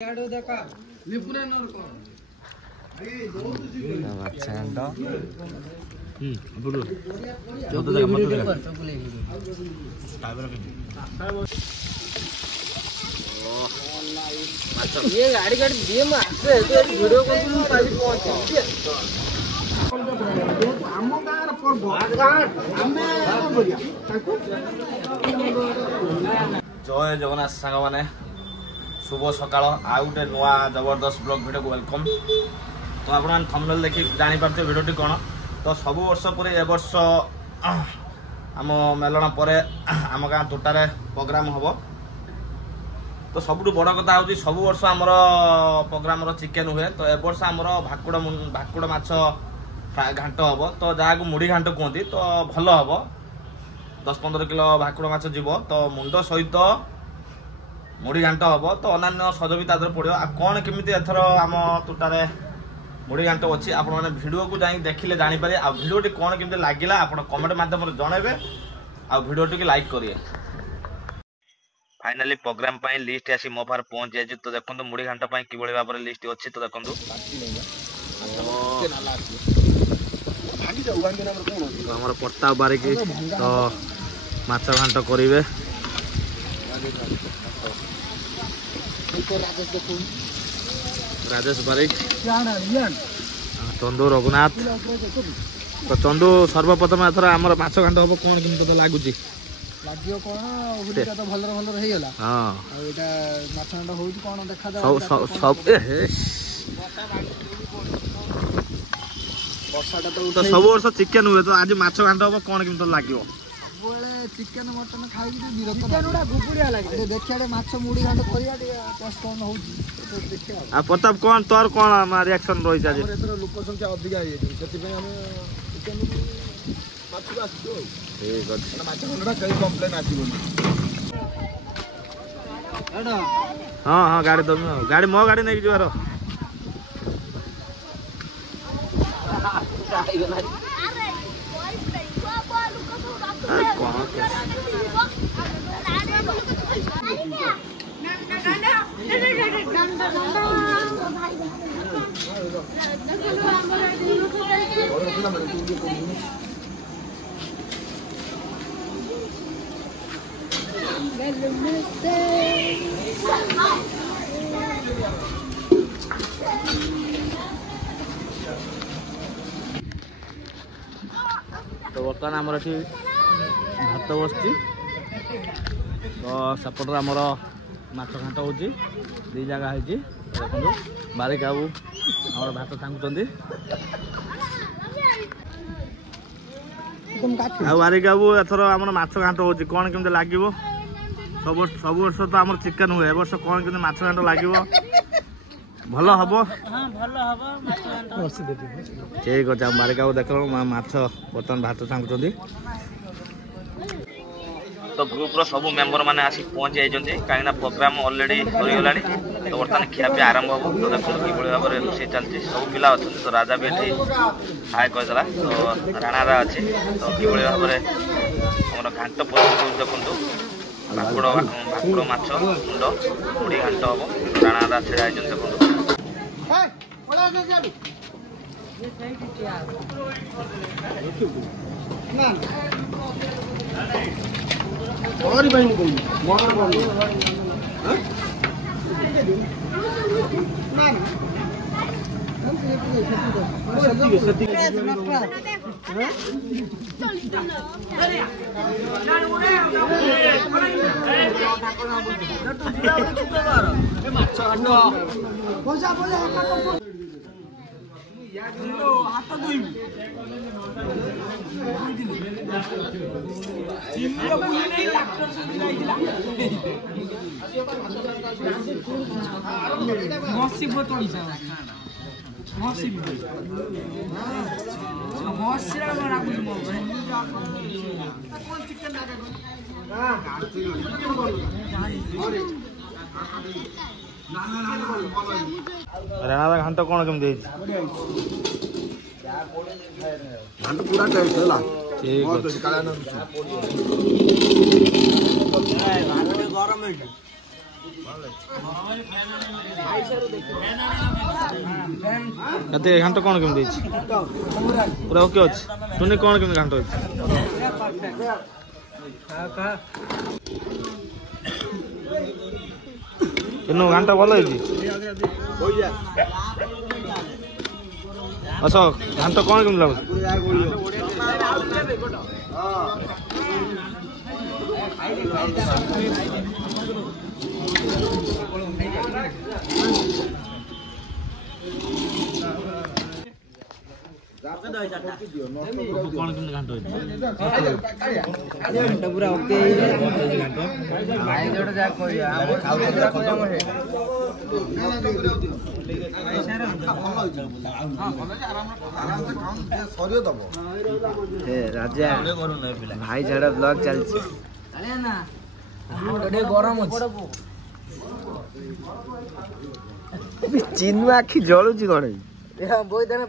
जय जगन्नाथ सांग मैंने शुभ सकाळ आउ गोटे नुआ जबरदस्त ब्लॉग वीडियो को वेलकम। तो आप थंबनेल देखि जानी पारते वीडियोटी कौन। तो सब वर्ष पर ए वर्ष आम मेलन पर आम गाँ तोटारे प्रोग्राम हम। तो सबुठ बड़ कथा हूँ सब वर्ष आमर प्रोग्राम चिकेन हुए। तो ए वर्ष आमर भाकुड़ माछ घाट हम। तो जहाँ को मुढ़ी घाट कहते तो भल हम 10-15 किलो भाकुड़ माछ जीव। तो मुंड सहित मुढ़ी घाट हम। तो अन्य सज भी तादर पड़ो आ कौन केमी एथर आम तोटारे मुढ़ी घाट अच्छी आप भिडियो को जाई देखिले जानीपारे। आ भिडियोटी कौन केमी लगिला आप कमेंट माध्यम जनइबे आ भिडियोटी लाइक करिए। फाइनाली प्रोग्राम लिस्ट आसी मो पार पहुंच जाए। तो देखो मुढ़ी घाट कि भाव में लिस्ट अच्छी। तो देखो आमर प्रताप बारिक तो माछ घाट करेंगे। राजेश बारिक चंदू रघुनाथ। तो चंदू सर्वप्रथम एथर आमर माछ घाट हम कौन केमी तो लगुच तो सब वर्ष चिकेन हुए। तो आज माछ घाट हम कौन केमी तो लगे चिकेन मटन खाई देखिए माछ मुड़ी घाट आ प्रताप कौन तोर कौन रिएक्शन रही आज लोक संख्या अधिक ठीक अच्छे। हाँ हाँ गाड़ी दम गाड़ी मो गाड़ी नहीं जीवार तो बर्तमान आमर ये भात बसची। तो सेपटे आमर माछ घाट हो दी जगह हो देखो बारिक बाबू आम भात छांगुंट बारिक बाबू एथर आम माछ घाट हो कौन केमी लगे सब वर्ष तो आम चिकेन हुए। ए वर्ष कौन केमी माछ घाट लगे भल हम ठीक अच्छे। बारिक बाबू देख माछ बर्तमान भात छांगुंट। तो ग्रुप रो सब मेंबर माने आसी पहुंच जाइछन्ते काइना प्रोग्राम ऑलरेडी होइगलानी। तो बर्तमान खियापी आरंभ हो। तो देखो कि भाव में रोषे चलती सब पिला अच्छे। तो राजा भी ये हाय कहला तो राणारा अच्छे। तो कि भाव में आम घाट प्रस्तुत देखो भाकुड़ माछ मुंड मुढ़ी घाट हम। राणारा छेड़ा देखो और भाई कोई मोहर बोल हां ना सती रेणा घाट कौन केमी घाट पूरा टेस्ट है ठीक है। କେତେ ଘାଣ୍ଟ କ'ଣ କେମିତି ହେଇଛି ପୁରା ଓକେ ଅଛି ଟୁନି କ'ଣ କେମିତି ଘାଣ୍ଟ ଅଛି କିନ୍ତୁ ଘାଣ୍ଟ ଭଲ ହେଇଛି ଅଶୋକ ଘାଣ୍ଟ କ'ଣ କେମିତି ଲାଗୁଛି କ'ଣ କେମିତି ଘାଣ୍ଟ ହେଇଛି ପୁରା ଓକେ ଭାଇ ଯୋଉଟା ଯାହା କହିବା ଆମେ ରାଜା ଭାଇ ଝାଡା ବ୍ଲଗ ଚାଲିଛି ଗରମ ଚିନୁ ଆଖି ଜଳୁଛି କଣ ବୋଇଦାନା